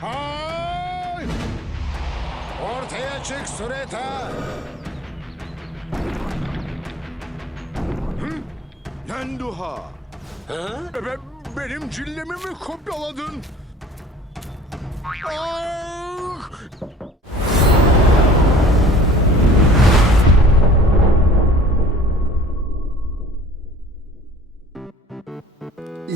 Hay! Ortaya çık Sureta! Lenduha. Be- benim cillemi mi kopyaladın? Ah!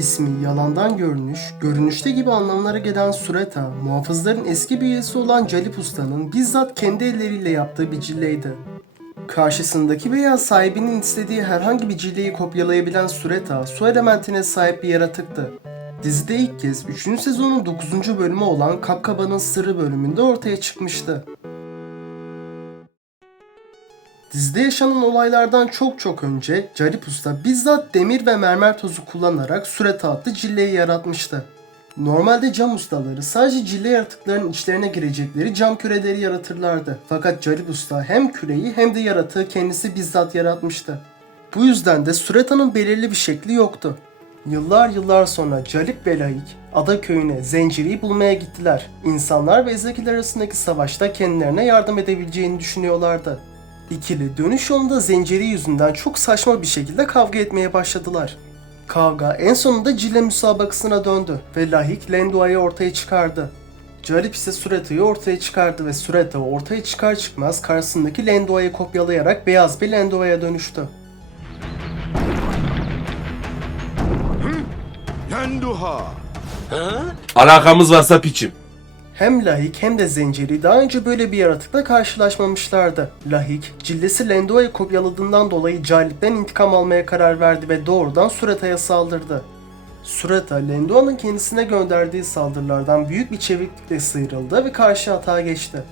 İsmi yalandan görünüş, görünüşte gibi anlamlara gelen Sureta, muhafızların eski bir üyesi olan Calip Usta'nın bizzat kendi elleriyle yaptığı bir cilleydi. Karşısındaki veya sahibinin istediği herhangi bir cilleyi kopyalayabilen Sureta, su elementine sahip bir yaratıktı. Dizide ilk kez 3. sezonun 9. bölümü olan Kapkaba'nın Sırrı bölümünde ortaya çıkmıştı. Dizide yaşanan olaylardan çok çok önce Calip Usta bizzat demir ve mermer tozu kullanarak Sureta adlı cilleyi yaratmıştı. Normalde cam ustaları sadece cille yaratıklarının içlerine girecekleri cam küreleri yaratırlardı. Fakat Calip Usta hem küreyi hem de yaratığı kendisi bizzat yaratmıştı. Bu yüzden de Sureta'nın belirli bir şekli yoktu. Yıllar yıllar sonra Calip ve Laik ada köyüne Zenciri'yi bulmaya gittiler. İnsanlar ve Ezekiel arasındaki savaşta kendilerine yardım edebileceğini düşünüyorlardı. İkili dönüş yolunda Zenciri yüzünden çok saçma bir şekilde kavga etmeye başladılar. Kavga en sonunda Cille müsabakasına döndü ve Lahik Lendua'yı ortaya çıkardı. Calip ise Sureta'yı ortaya çıkardı ve Sureta ortaya çıkar çıkmaz karşısındaki Lendua'yı kopyalayarak beyaz bir Lendua'ya dönüştü. Lenduha. Alakamız varsa piçim. Hem Lahik hem de Zenceri daha önce böyle bir yaratıkla karşılaşmamışlardı. Lahik, cillesi Lendua'yı kopyaladığından dolayı Calip'ten intikam almaya karar verdi ve doğrudan Sureta'ya saldırdı. Sureta, Lendua'nın kendisine gönderdiği saldırılardan büyük bir çeviklikle sıyrıldı ve karşı atağa geçti.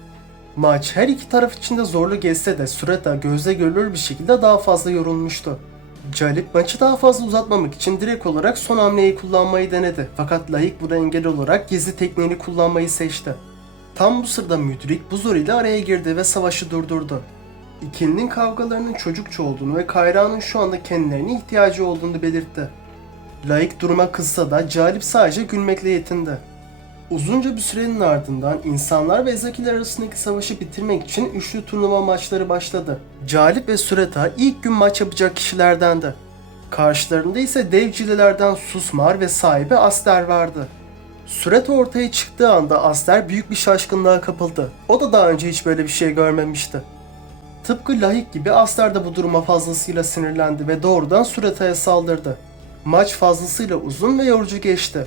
Maç her iki taraf için de zorlu geçse de Sureta gözle görülür bir şekilde daha fazla yorulmuştu. Calip maçı daha fazla uzatmamak için direkt olarak son hamleyi kullanmayı denedi. Fakat Lahik buna engel olarak gizli tekniğini kullanmayı seçti. Tam bu sırada Müdrik Buzur ile araya girdi ve savaşı durdurdu. İkilinin kavgalarının çocukça olduğunu ve Kayra'nın şu anda kendilerine ihtiyacı olduğunu belirtti. Laik duruma kızsa da Calip sadece gülmekle yetindi. Uzunca bir sürenin ardından insanlar ve Ezekiel arasındaki savaşı bitirmek için üçlü turnuva maçları başladı. Calip ve Sureta ilk gün maç yapacak kişilerdendi. Karşılarında ise dev cilelerden Susmar ve sahibi Aster vardı. Sureta ortaya çıktığı anda Aster büyük bir şaşkınlığa kapıldı. O da daha önce hiç böyle bir şey görmemişti. Tıpkı Lahik gibi Aster de bu duruma fazlasıyla sinirlendi ve doğrudan Sureta'ya saldırdı. Maç fazlasıyla uzun ve yorucu geçti.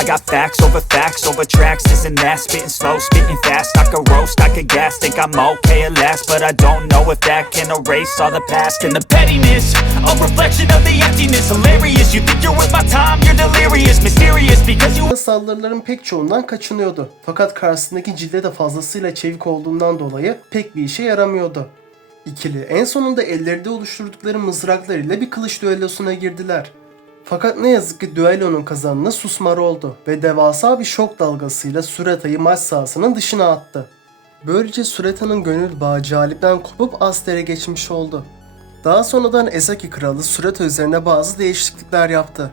I got facts over facts over tracks, this that Spitting slow, spitting fast, I could roast, I could gas Think I'm okay at last, but I don't know if that can erase all the past And the pettiness, a reflection of the emptiness Hilarious, you think you're worth my time, you're delirious Mysterious because you saldırıların pek çoğundan kaçınıyordu. Fakat karşısındaki cilde de fazlasıyla çevik olduğundan dolayı pek bir işe yaramıyordu. İkili en sonunda ellerinde oluşturdukları mızraklarıyla bir kılıç düellosuna girdiler. Fakat ne yazık ki düellonun kazananı Susmar oldu ve devasa bir şok dalgasıyla Sureta'yı maç sahasının dışına attı. Böylece Sureta'nın gönül bağı Calip'ten kopup Aster'e geçmiş oldu. Daha sonradan Ezaki kralı Sureta üzerine bazı değişiklikler yaptı.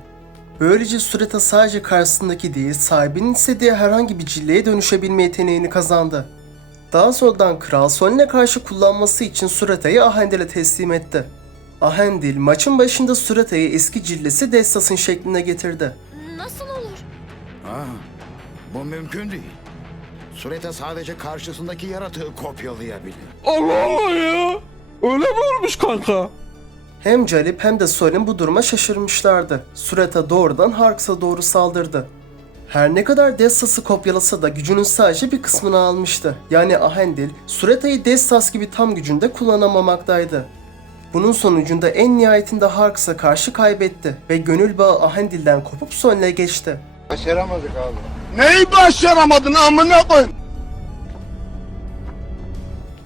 Böylece Sureta sadece karşısındaki değil, sahibinin istediği herhangi bir cilleye dönüşebilme yeteneğini kazandı. Daha sonradan kral Solin'e karşı kullanması için Sureta'yı Ahendel'e teslim etti. Ahendil maçın başında Sureta'yı eski cillesi Destas'ın şekline getirdi. Nasıl olur? Ha, bu mümkün değil. Sureta sadece karşısındaki yaratığı kopyalayabilir. Allah Allah ya. Öyle mi olmuş kanka? Hem Calip hem de Solin bu duruma şaşırmışlardı. Sureta doğrudan Harks'a doğru saldırdı. Her ne kadar Dessas'ı kopyalasa da gücünün sadece bir kısmını almıştı. Yani Ahendil, Sureta'yı Dessas gibi tam gücünde kullanamamaktaydı. Bunun sonucunda en nihayetinde Harks'a karşı kaybetti ve gönül bağı Ahendil'den kopup Sol'e geçti. Neyi başaramadın amına koyayım?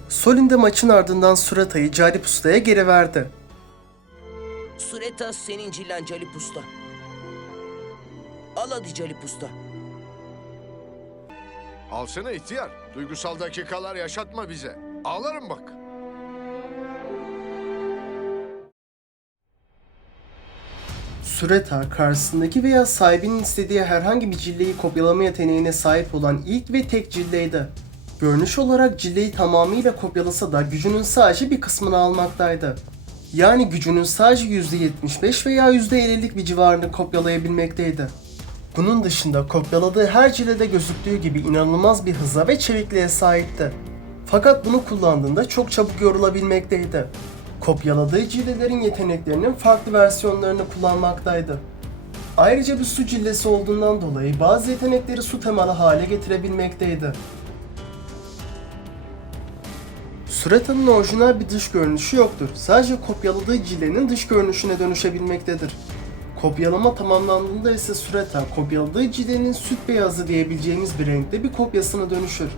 Sol'ün de maçın ardından Sureta'yı Calip Usta'ya geri verdi. Sureta senin cillen Calip Usta. Al hadi Calip Usta. Alsana ihtiyar. Duygusal dakikalar yaşatma bize. Ağlarım bak. Sureta, karşısındaki veya sahibinin istediği herhangi bir cilleyi kopyalama yeteneğine sahip olan ilk ve tek cilleydi. Görünüş olarak cilleyi tamamıyla kopyalasa da gücünün sadece bir kısmını almaktaydı. Yani gücünün sadece %75 veya %50'lik bir civarını kopyalayabilmekteydi. Bunun dışında kopyaladığı her cillede gözüktüğü gibi inanılmaz bir hıza ve çevikliğe sahipti. Fakat bunu kullandığında çok çabuk yorulabilmekteydi. Kopyaladığı cillelerin yeteneklerinin farklı versiyonlarını kullanmaktaydı. Ayrıca bir su cillesi olduğundan dolayı bazı yetenekleri su temalı hale getirebilmekteydi. Sureta'nın orijinal bir dış görünüşü yoktur. Sadece kopyaladığı cillenin dış görünüşüne dönüşebilmektedir. Kopyalama tamamlandığında ise Sureta, kopyaladığı cillenin süt beyazı diyebileceğimiz bir renkte bir kopyasına dönüşür.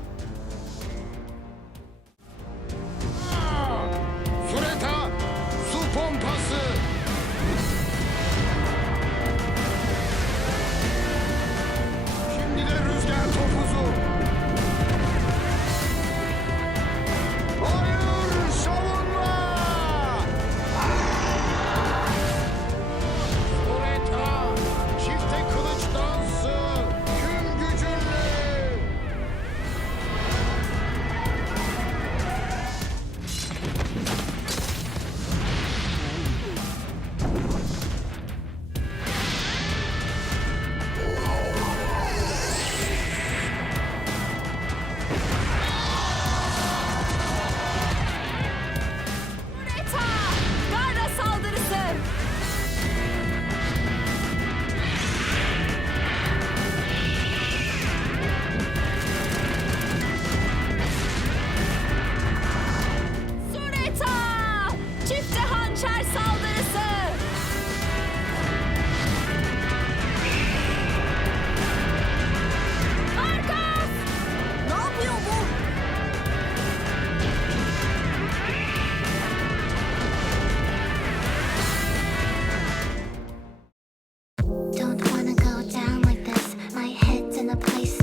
place.